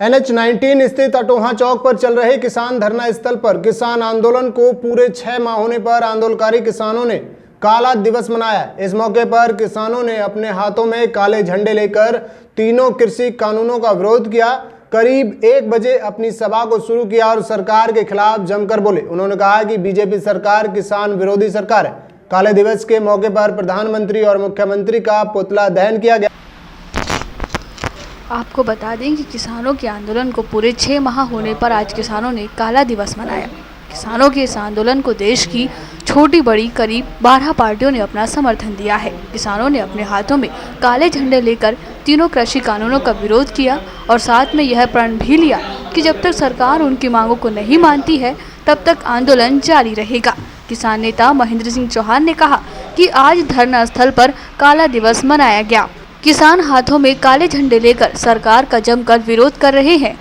NH-19 स्थित अटोहा चौक पर चल रहे किसान धरना स्थल पर किसान आंदोलन को पूरे 6 माह होने पर आंदोलनकारी किसानों ने काला दिवस मनाया। इस मौके पर किसानों ने अपने हाथों में काले झंडे लेकर तीनों कृषि कानूनों का विरोध किया। करीब 1 बजे अपनी सभा को शुरू किया और सरकार के खिलाफ जमकर बोले। उन्होंने कहा कि बीजेपी सरकार किसान विरोधी सरकार है। काले दिवस के मौके पर प्रधानमंत्री और मुख्यमंत्री का पुतला दहन किया गया। आपको बता दें कि किसानों के आंदोलन को पूरे 6 माह होने पर आज किसानों ने काला दिवस मनाया। किसानों के इस आंदोलन को देश की छोटी बड़ी करीब 12 पार्टियों ने अपना समर्थन दिया है। किसानों ने अपने हाथों में काले झंडे लेकर तीनों कृषि कानूनों का विरोध किया और साथ में यह प्रण भी लिया कि जब तक सरकार उनकी मांगों को नहीं मानती है तब तक आंदोलन जारी रहेगा। किसान नेता महेंद्र सिंह चौहान ने कहा कि आज धरना स्थल पर काला दिवस मनाया गया। किसान हाथों में काले झंडे लेकर सरकार का जमकर विरोध कर रहे हैं।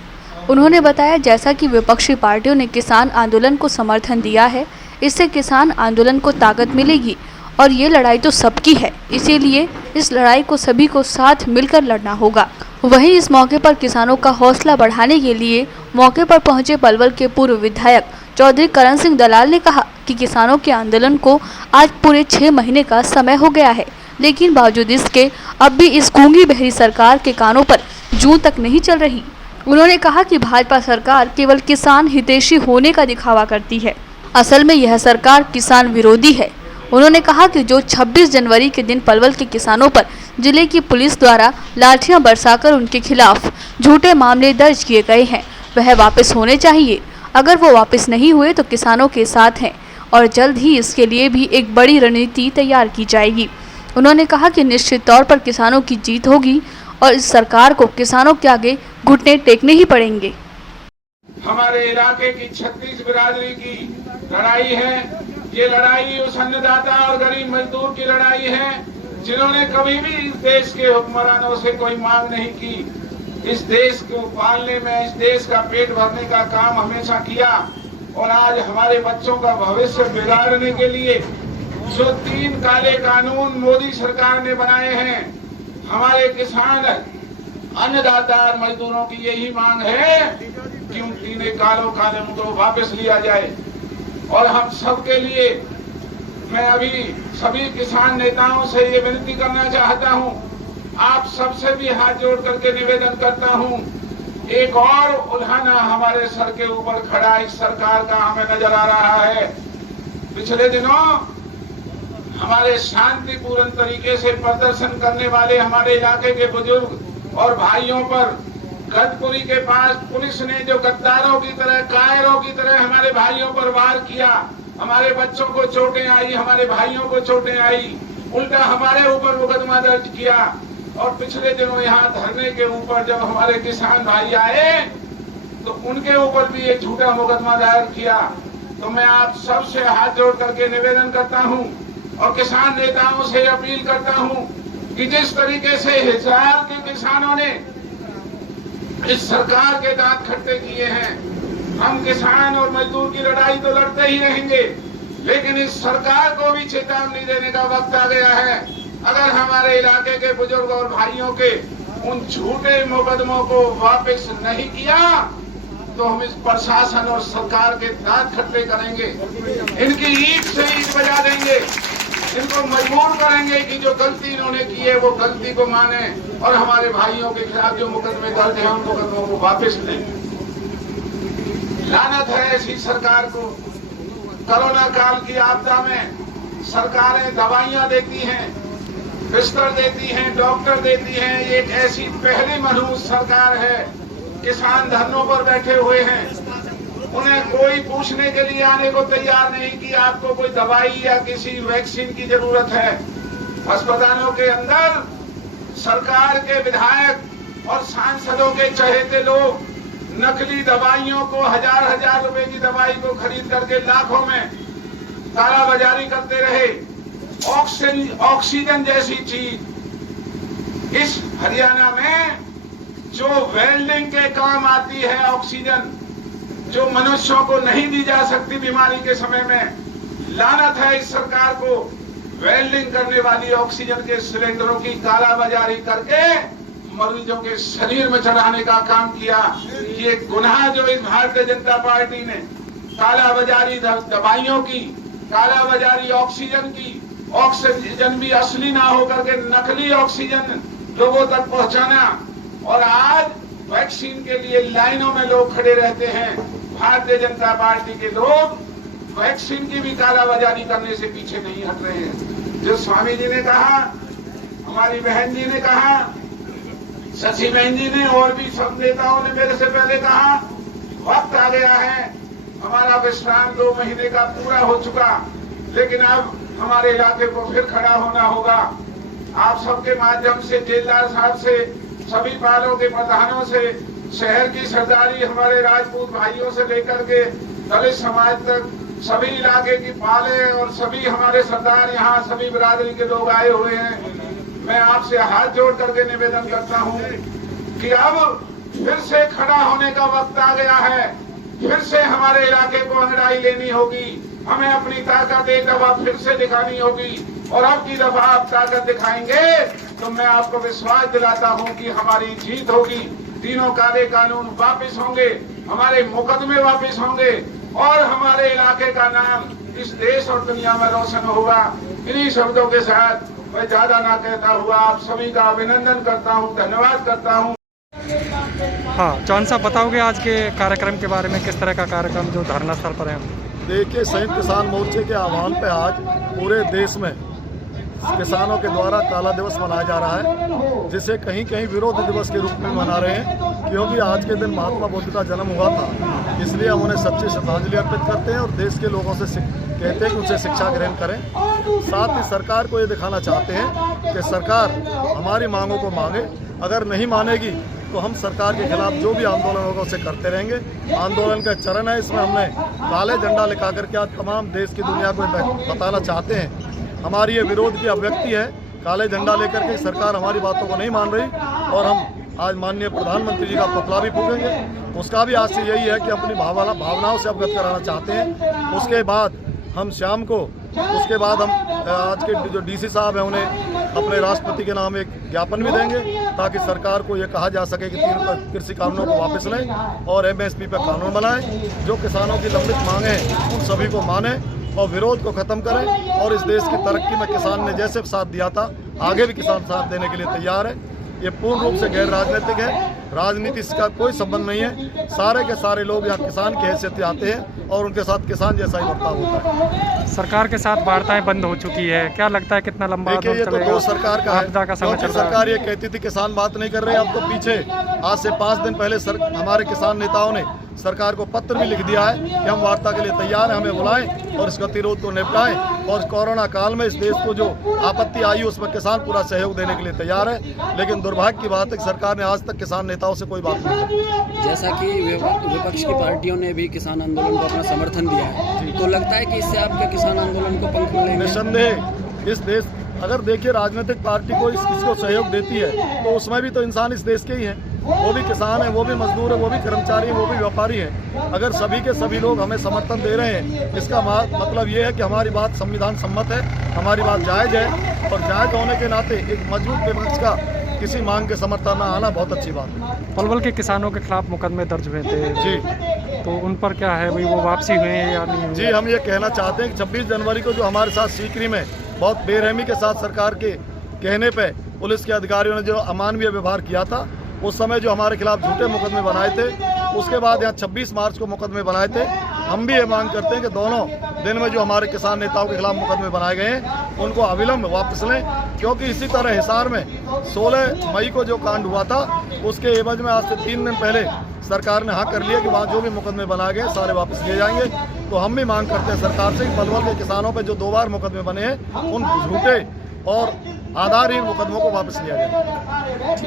उन्होंने बताया जैसा कि विपक्षी पार्टियों ने किसान आंदोलन को समर्थन दिया है, इससे किसान आंदोलन को ताकत मिलेगी और ये लड़ाई तो सबकी है, इसीलिए इस लड़ाई को सभी को साथ मिलकर लड़ना होगा। वहीं इस मौके पर किसानों का हौसला बढ़ाने के लिए मौके पर पहुंचे पलवल के पूर्व विधायक चौधरी करण सिंह दलाल ने कहा कि किसानों के आंदोलन को आज पूरे 6 महीने का समय हो गया है, लेकिन बावजूद इसके अब भी इस गूंगी बहरी सरकार के कानों पर जूं तक नहीं चल रही। उन्होंने कहा कि भाजपा सरकार केवल किसान हितैषी होने का दिखावा करती है, असल में यह सरकार किसान विरोधी है। उन्होंने कहा कि जो 26 जनवरी के दिन पलवल के किसानों पर जिले की पुलिस द्वारा लाठियां बरसाकर उनके खिलाफ झूठे मामले दर्ज किए गए हैं, वह वापस होने चाहिए। अगर वो वापस नहीं हुए तो किसानों के साथ हैं और जल्द ही इसके लिए भी एक बड़ी रणनीति तैयार की जाएगी। उन्होंने कहा कि निश्चित तौर पर किसानों की जीत होगी और इस सरकार को किसानों के आगे घुटने टेकने ही पड़ेंगे। हमारे इलाके की 36 बिरादरी की लड़ाई है। ये लड़ाई उस अन्नदाता और गरीब मजदूर की लड़ाई है जिन्होंने कभी भी इस देश के हुक्मरानों से कोई मांग नहीं की। इस देश को पालने में, इस देश का पेट भरने का काम हमेशा किया और आज हमारे बच्चों का भविष्य बिगाड़ने के लिए जो 3 काले कानून मोदी सरकार ने बनाए हैं, हमारे किसान अन्नदाता और मजदूरों की यही मांग है कि उन 3 कानून को वापस लिया जाए। और हम सबके लिए मैं अभी सभी किसान नेताओं से ये विनती करना चाहता हूं, आप सबसे भी हाथ जोड़ करके निवेदन करता हूं, एक और उल्हाना हमारे सर के ऊपर खड़ा इस सरकार का हमें नजर आ रहा है। पिछले दिनों हमारे शांतिपूर्ण तरीके से प्रदर्शन करने वाले हमारे इलाके के बुजुर्ग और भाइयों पर गदपुरी के पास पुलिस ने जो गद्दारों की तरह, कायरों की तरह हमारे भाइयों पर वार किया, हमारे बच्चों को चोटें आई, हमारे भाइयों को चोटें आई, उल्टा हमारे ऊपर मुकदमा दर्ज किया। और पिछले दिनों यहाँ धरने के ऊपर जब हमारे किसान भाई आए तो उनके ऊपर भी एक झूठा मुकदमा दायर किया। तो मैं आप सबसे हाथ जोड़ करके निवेदन करता हूँ और किसान नेताओं से अपील करता हूं कि जिस तरीके से हिसार के किसानों ने इस सरकार के दांत खट्टे किए हैं, हम किसान और मजदूर की लड़ाई तो लड़ते ही रहेंगे, लेकिन इस सरकार को भी चेतावनी देने का वक्त आ गया है। अगर हमारे इलाके के बुजुर्ग और भाइयों के उन झूठे मुकदमों को वापस नहीं किया तो हम इस प्रशासन और सरकार के दांत खट्टे करेंगे, इनकी ईंट से ईंट बजा देंगे, इनको मजबूर करेंगे कि जो गलती इन्होंने की है वो गलती को माने और हमारे भाइयों के खिलाफ जो मुकदमे दर्ज हैं उन मुकदमों को वापस लें। लानत है ऐसी सरकार को। कोरोना काल की आपदा में सरकारें दवाइयां देती हैं, बिस्तर देती हैं, डॉक्टर देती हैं, एक ऐसी पहली मनहूस सरकार है। किसान धरनों पर बैठे हुए हैं, उन्हें कोई पूछने के लिए आने को तैयार नहीं कि आपको कोई दवाई या किसी वैक्सीन की जरूरत है। अस्पतालों के अंदर सरकार के विधायक और सांसदों के चहेते लोग नकली दवाइयों को, हजार रुपए की दवाई को खरीद करके लाखों में कालाबाजारी करते रहे। ऑक्सीजन जैसी चीज इस हरियाणा में जो वेल्डिंग के काम आती है, ऑक्सीजन जो मनुष्यों को नहीं दी जा सकती बीमारी के समय में, लानत है इस सरकार को। वेल्डिंग करने वाली ऑक्सीजन के सिलेंडरों की कालाबाजारी करके मरीजों के शरीर में चढ़ाने का काम किया। ये गुनाह जो इस भारतीय जनता पार्टी ने कालाबाजारी दवाइयों की, कालाबाजारी ऑक्सीजन की, ऑक्सीजन भी असली ना होकर के नकली ऑक्सीजन लोगों तक पहुंचाना, और आज वैक्सीन के लिए लाइनों में लोग खड़े रहते हैं। भारतीय जनता पार्टी के लोग वैक्सीन की भी कालाबाजारी करने से पीछे नहीं हट रहे हैं। जो स्वामी जी ने कहा, हमारी बहन जी ने कहा, शशि बहन जी ने और भी सब नेताओं ने मेरे से पहले कहा, वक्त आ गया है, हमारा विश्राम 2 महीने का पूरा हो चुका, लेकिन अब हमारे इलाके को फिर खड़ा होना होगा। आप सबके माध्यम से, जेलदार साहब से, सभी पालों के प्रधानों से, शहर की सरदारी हमारे राजपूत भाइयों से लेकर के दलित समाज तक सभी इलाके की पाले और सभी हमारे सरदार यहाँ सभी बिरादरी के लोग आए हुए हैं। मैं आपसे हाथ जोड़ करके निवेदन करता हूँ कि अब फिर से खड़ा होने का वक्त आ गया है। फिर से हमारे इलाके को अंगड़ाई लेनी होगी, हमें अपनी ताकत एक दफा फिर से दिखानी होगी, और अब की दफा आप ताकत दिखाएंगे तो मैं आपको विश्वास दिलाता हूं कि हमारी जीत होगी। तीनों काले कानून वापस होंगे, हमारे मुकदमे वापस होंगे, और हमारे इलाके का नाम इस देश और दुनिया में रोशन होगा। इन्हीं शब्दों के साथ मैं ज्यादा ना कहता हुआ आप सभी का अभिनंदन करता हूं, धन्यवाद करता हूं। हाँ, चौहान साहब बताओगे आज के कार्यक्रम के बारे में, किस तरह का कार्यक्रम जो धरना स्थल पर है? देखिए, संयुक्त किसान मोर्चे के आह्वान पे आज पूरे देश में किसानों के द्वारा काला दिवस मनाया जा रहा है, जिसे कहीं कहीं विरोध दिवस के रूप में मना रहे हैं, क्योंकि आज के दिन महात्मा बुद्ध का जन्म हुआ था। इसलिए हम उन्हें सच्ची श्रद्धांजलि अर्पित करते हैं और देश के लोगों से कहते हैं कि उनसे शिक्षा ग्रहण करें। साथ ही सरकार को ये दिखाना चाहते हैं कि सरकार हमारी मांगों को माने, अगर नहीं मानेगी तो हम सरकार के खिलाफ जो भी आंदोलन होगा उसे करते रहेंगे। आंदोलन का चरण है, इसमें हमने काले झंडा लिखा करके आज तमाम देश की दुनिया को बताना चाहते हैं हमारी ये विरोध की अभिव्यक्ति है। काले झंडा लेकर के सरकार हमारी बातों को नहीं मान रही, और हम आज माननीय प्रधानमंत्री जी का पुतला भी फूकेंगे। उसका भी आज से यही है कि अपनी भावनाओं से अवगत कराना चाहते हैं। उसके बाद हम शाम को, उसके बाद हम आज के जो डीसी साहब हैं उन्हें अपने राष्ट्रपति के नाम एक ज्ञापन भी देंगे, ताकि सरकार को ये कहा जा सके कि 3 कृषि कानूनों को वापस लें और MSP पर कानून बनाएं। जो किसानों की लंबित मांगें हैं उन सभी को माने और विरोध को खत्म करें, और इस देश की तरक्की में किसान ने जैसे साथ दिया था, आगे भी किसान साथ देने के लिए तैयार है। ये पूर्ण रूप से गैर राजनीतिक है, राजनीति से कोई संबंध नहीं है। सारे के सारे लोग यहाँ किसान की हैसियत से आते हैं और उनके साथ किसान जैसा ही बर्ताव होता है। सरकार के साथ वार्ताएं बंद हो चुकी है, क्या लगता है कितना लंबा? देखिए, ये तो दोष सरकार का है, क्योंकि सरकार ये कहती थी किसान बात नहीं कर रहे। अब तो पीछे आज से 5 दिन पहले हमारे किसान नेताओं ने सरकार को पत्र भी लिख दिया है कि हम वार्ता के लिए तैयार हैं, हमें बुलाएं और इस गतिरोध को निपटाएं। और कोरोना काल में इस देश को जो आपत्ति आई उसमें किसान पूरा सहयोग देने के लिए तैयार है। लेकिन दुर्भाग्य की बात है कि सरकार ने आज तक किसान नेताओं से कोई बात नहीं की। जैसा कि विपक्ष की पार्टियों ने भी किसान आंदोलन को अपना समर्थन दिया है, तो लगता है कि इससे आपके किसान आंदोलन को पंख मिलेंगे? निस्संदेह इस देश, अगर देखिए राजनीतिक पार्टी को इसको सहयोग देती है तो उसमें भी तो इंसान इस देश के ही हैं। वो भी किसान है, वो भी मजदूर है, वो भी कर्मचारी है, वो भी व्यापारी है। अगर सभी के सभी लोग हमें समर्थन दे रहे हैं, इसका मतलब ये है कि हमारी बात संविधान सम्मत है, हमारी बात जायज़ है, और जायज़ होने के नाते एक मजबूत विपक्ष का किसी मांग के समर्थन में आना बहुत अच्छी बात है। पलवल के किसानों के खिलाफ मुकदमे दर्ज हुए थे जी, तो उन पर क्या है भाई, वो वापसी हुए हैं या नहीं? जी, हम ये कहना चाहते हैं कि 26 जनवरी को जो हमारे साथ सीकरी में बहुत बेरहमी के साथ सरकार के कहने पे पुलिस के अधिकारियों ने जो अमानवीय व्यवहार किया था, उस समय जो हमारे खिलाफ झूठे मुकदमे बनाए थे, उसके बाद यहाँ 26 मार्च को मुकदमे बनाए थे। हम भी ये मांग करते हैं कि दोनों दिन में जो हमारे किसान नेताओं के खिलाफ मुकदमे बनाए गए हैं उनको अविलंब वापस लें, क्योंकि इसी तरह हिसार में 16 मई को जो कांड हुआ था उसके एवज में आज से 3 दिन पहले सरकार ने हाँ कर लिया कि वहाँ जो भी मुकदमे बनाए गए सारे वापस लिए जाएंगे। तो हम भी मांग करते हैं सरकार से कि पलवल के किसानों पर जो 2 बार मुकदमे बने हैं उन झूठे और आधारहीन मुकदमों को वापस लिया जाए।